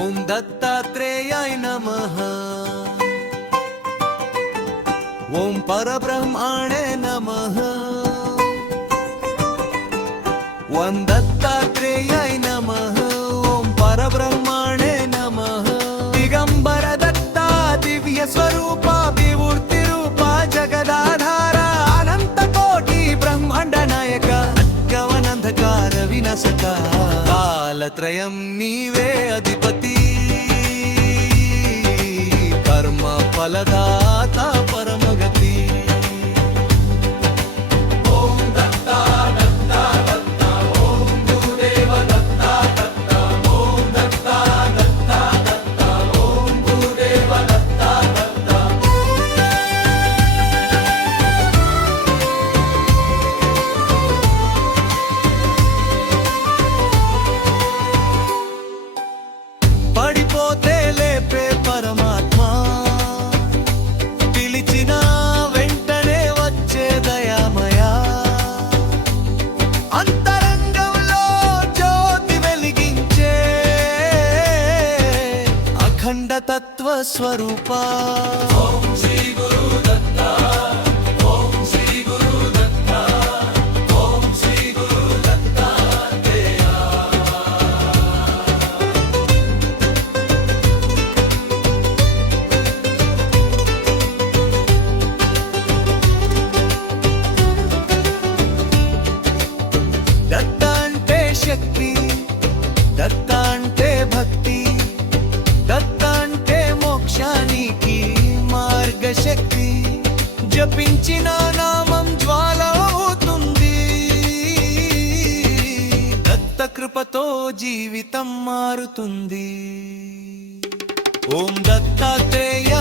ఓం దత్తాత్రేయాయ నమః. ఓం పరబ్రహ్మణే నమః. ఓం దత్తాత్రేయాయ నమః. ఓం పరబ్రహ్మణే నమః. దిగంబర దత్తా దివ్య స్వరూప వివృత్తి రూప జగదాధార అనంత కోటి బ్రహ్మాండ నాయక గవనంధకార వినసక కాలత్రయం నీవే అధిపతి కర్మ ఫలదాత పరమగతి. ఓం దత్తా దత్తా దత్తా ఓం గురుదేవ దత్తా దత్తా ఓం దత్తా దత్తా దత్తా ఓం గురుదేవ దత్తా దత్తా. పడిపోతే లేపే పరమాత్మ పిలిచిన వెంటనే వచ్చే దయామయ అంతరంగంలో జ్యోతి వెలిగించే అఖండ తత్వ స్వరూప. ఓం శ్రీ గురు దత్తా ఓం శ్రీ గురు దత్తా ఓం శ్రీ గురు దత్తాత్రేయ. దత్త అంటే శక్తి, దత్త అంటే భక్తి, దత్త అంటే మోక్షానికి మార్గశక్తి. జపించిన నామం జ్వాల అవుతుంది, దత్త కృపతో జీవితం మారుతుంది. ఓం దత్తాత్రేయ